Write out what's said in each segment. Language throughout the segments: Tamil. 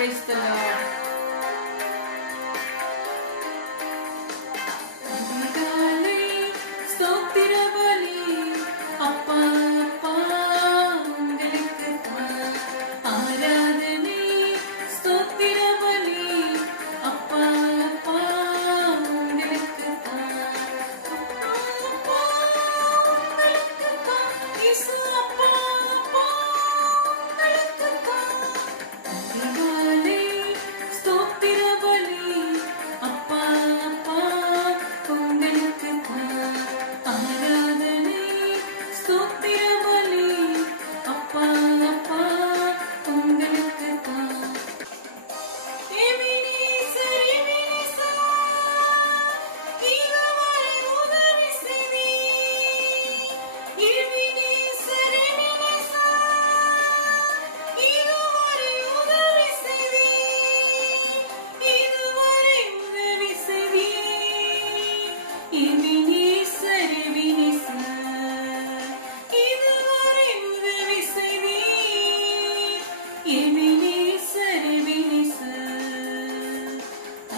Praise the Lord. அதிகாலை ஸ்தோத்திர பலி அப்பா அப்பா உங்களுக்கு தான் ஆராதனை ஸ்தோத்திர பலி அப்பா அப்பா உங்களுக்கு தான் அப்பா உங்களுக்கு தான் இயேசு அப்பா அப்பா உங்களுக்கு தான் அதிகாலை ஸ்தோத்திர பலி அப்பா அப்பா உங்களுக்கு தான் ஆராதனை ஸ்தோத்திர பலி அப்பா அப்பா உங்களுக்கு தான் எபினேசர் எபினேசர் இதுவரை உதவி செய்தீர் எபினேசர் எபினேசர் இதுவரை உதவி செய்தீர் இதுவரை உதவி செய்தீர் எபினேசர் எபினேசர் இதுவரை உதவி செய்தீர் எபினேசர் எபினேசர்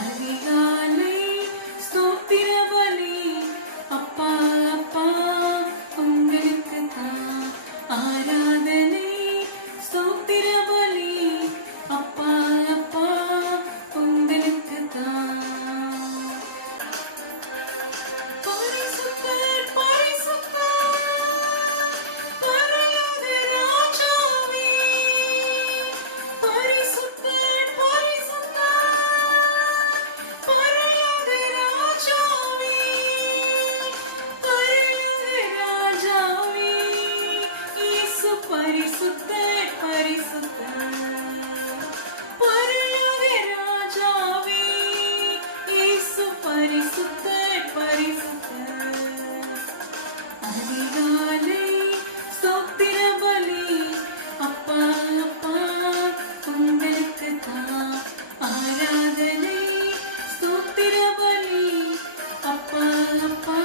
அதிகாலை ஸ்தோத்திர பலி அப்பா அப்பா உங்களுக்கு தான் ஆராதனை ஸ்தோத்திர பலி அப்பா அப்பா உங்களுக்கு தான் பரிசுத்தர் பரிசுத்தர் பரலோக ராஜாவே பரிசுத்தர் பரிசுத்தர் பரலோக ராஜாவே பரலோக ராஜாவே இயேசு பரிசுத்தர் பரிசுத்தர் பரலோக ராஜாவே இயேசு பரிசுத்தர் பரிசுத்தர் அதிகாலை ஸ்தோத்திர பலி அப்பா அப்பா உங்களுக்கு தான் ஆராதனை ஸ்தோத்திர பலி அப்பா அப்பா